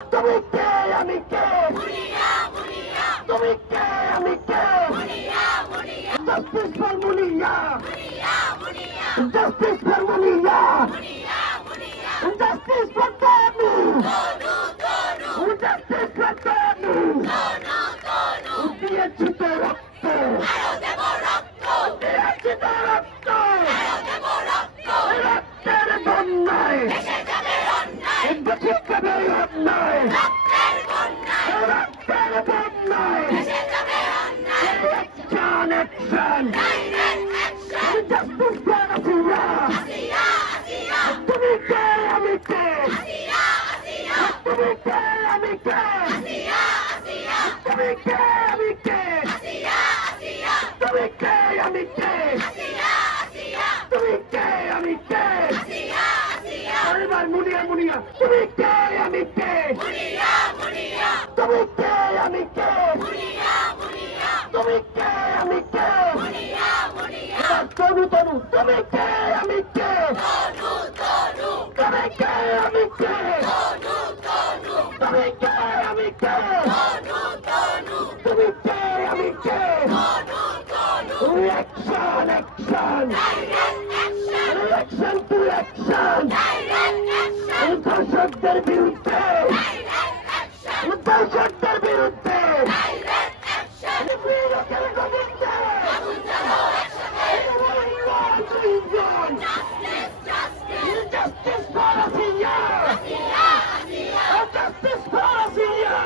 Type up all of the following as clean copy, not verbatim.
তুমি কে আমি কে তুমি কে আমি কে justice for Munia justice for Munia justice for Tanu justice for Tanu দিয়েছি তো রক্ত দিয়েছি তো রক্ত রক্তের বন্যায় বেঁচে যাবে অন্যায় রক্তের বন্যায় অ্যাকশন অ্যাকশন জাস্টিস ফর আসিয়া তুমি কে আমি কে তুমি কে আমি কে তুমি কে আমি কে তুমি কে আমি কে তুমি কে আমি কে মুনিয়া মুনিয়া তুমি কে আমি কে তুমি কে আমি কে তুমি কে আমি কে তনু তনু তুমি কে আমি কে তুমি কে আমি কে তুমি কে আমি কে তুমি কে আমি কে action action action to action দর্শকদের বিরুদ্ধে দর্শকদের বিরুদ্ধে Justice for Asiya! Justice for Asiya!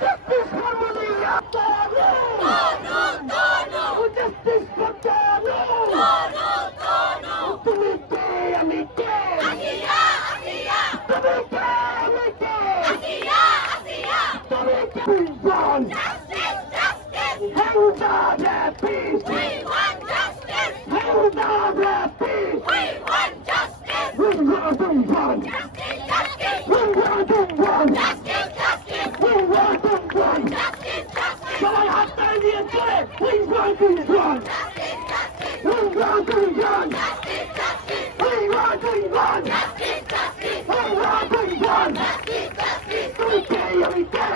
Justice for Munia! Justice for Tanu! তুমি কে আমি কে তুমি কে আমি কে তুমি কে Prison! Hang down the peace! Hang down the peace! We want to run! We want to run! We want to run! সবাই হাত তালি দিয়ে চলে! We want to run! We want to run! We want to run! We want to run! তুমি কে আমি কে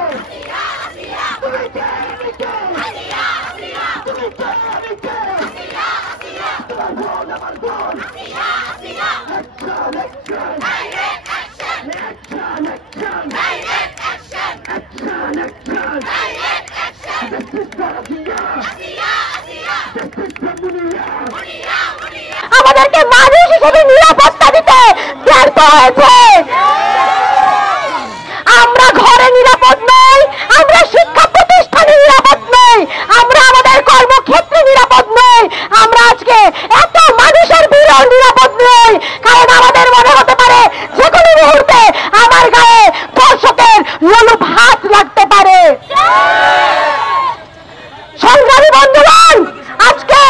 তুমি কে আমি কে তুমি কে আমি কে তোমার বোন আমার বোন action action action action action action justice for Asiya justice for Munia আমাদেরকে মানুষ হিসেবে নিরাপত্তা দিতে ব্যর্থ হয়েছে আমরা ঘরে নিরাপদ নই আমরা শিক্ষা প্রতিষ্ঠানে নিরাপদ নই আমরা আমাদের কর্মক্ষেত্রে নিরাপদ নই আমরা আজকে এত মানুষের ভিড়ও নিরাপদ নই কারণ আমাদের মনে হতে পারে যে কোনো মুহূর্তে আমার গায়ে ধর্ষকের লোলুপ হাত লাগতে পারে সংগ্রামী বন্ধুগণ আজকে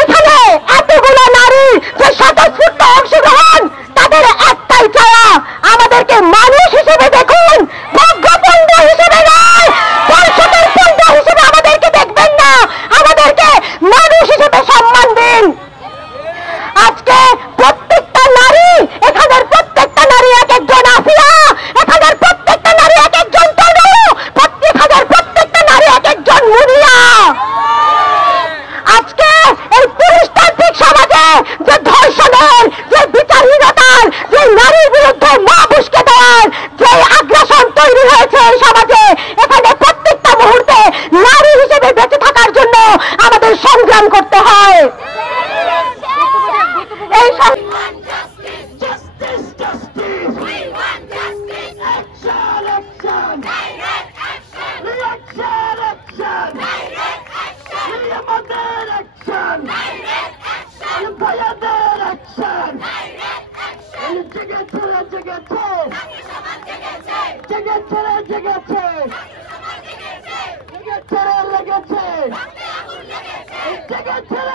এখানে এতগুলো নারী যে স্বতঃস্ফূর্ত অংশগ্রহণ তাদের একটাই চাওয়া আমাদেরকে মানুষ হিসেবে দেখুন ভোগ্যপণ্য হিসেবে নয় ধর্ষকের পণ্য হিসেবে আমাদেরকে দেখবেন না আমাদেরকে মানুষ হিসেবে সম্মান দিন আজকে প্রত্যেকটা নারী এখানের প্রত্যেকটা নারী এক একজন আসিয়া এখানের প্রত্যেকটা নারী এক একজন তনু এখানের প্রত্যেকটা নারী এক একজন মুনিয়া আজকে এই পুরুষতান্ত্রিক সমাজে যে ধর্ষণের যে বিচারহীনতার যে নারীর বিরুদ্ধে মা বুসকে দেওয়ার যে আগ্রাসন তৈরি হয়েছে এই সমাজে এখানে প্রত্যেকটা মুহূর্তে নারী হিসেবে বেঁচে থাকার জন্য আমাদের সংগ্রাম করতে হয় এই জেগেছে